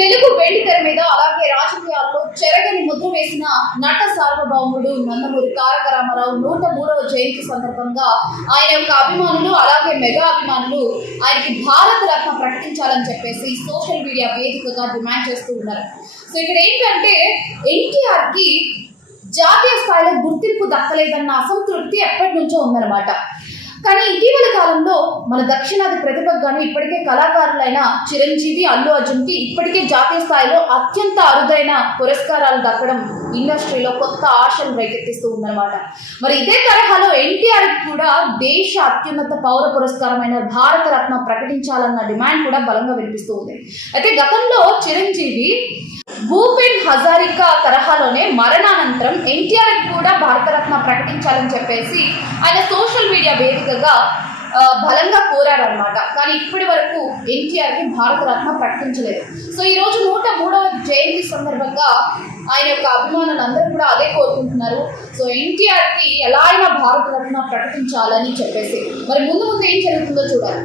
తెలుగు వెండితెర మీద అలాగే రాజకీయాల్లో చెరగని ముద్ర వేసిన నట సార్వభౌముడు నందమూరి తారక రామారావు 103వ జయంతి సందర్భంగా ఆయన యొక్క అభిమానులు అలాగే మెగా అభిమానులు ఆయనకి భారత రత్న ప్రకటించాలని చెప్పేసి సోషల్ మీడియా వేదికగా డిమాండ్ చేస్తూ ఉన్నారు. సో ఇక్కడ ఏంటంటే ఎన్టీఆర్ కి జాతీయ స్థాయిలో గుర్తింపు దక్కలేదన్న అసంతృప్తి ఎప్పటి నుంచో ఉందన్నమాట. కానీ ఇటీవల కాలంలో మన దక్షిణాది ప్రతిభకు గాను ఇప్పటికే కళాకారులైన చిరంజీవి, అల్లు అర్జున్కి ఇప్పటికే జాతీయ స్థాయిలో అత్యంత అరుదైన పురస్కారాలు దక్కడం ఇండస్ట్రీలో కొత్త ఆశలు రేకెత్తిస్తూ ఉందన్నమాట. మరి ఇదే తరహాలో ఎన్టీఆర్ కూడా దేశ అత్యున్నత పౌర పురస్కారమైన భారత రత్న ప్రకటించాలన్న డిమాండ్ కూడా బలంగా వినిపిస్తూ ఉంది. అయితే గతంలో చిరంజీవి భూపెన్ హజారికా తరహాలోనే మరణానంతరం ఎన్టీఆర్ కూడా భారతరత్న ప్రకటించాలని చెప్పేసి ఆయన సోషల్ మీడియా వేదికగా బలంగా కోరారనమాట. కానీ ఇప్పటి వరకు ఎన్టీఆర్కి భారతరత్న ప్రకటించలేదు. సో ఈరోజు 103వ జయంతి సందర్భంగా ఆయన యొక్క అభిమానులు అందరూ కూడా అదే కోరుకుంటున్నారు. సో ఎన్టీఆర్కి ఎలా అయినా భారతరత్న ప్రకటించాలని చెప్పేసి మరి ముందు ఏం జరుగుతుందో చూడాలి.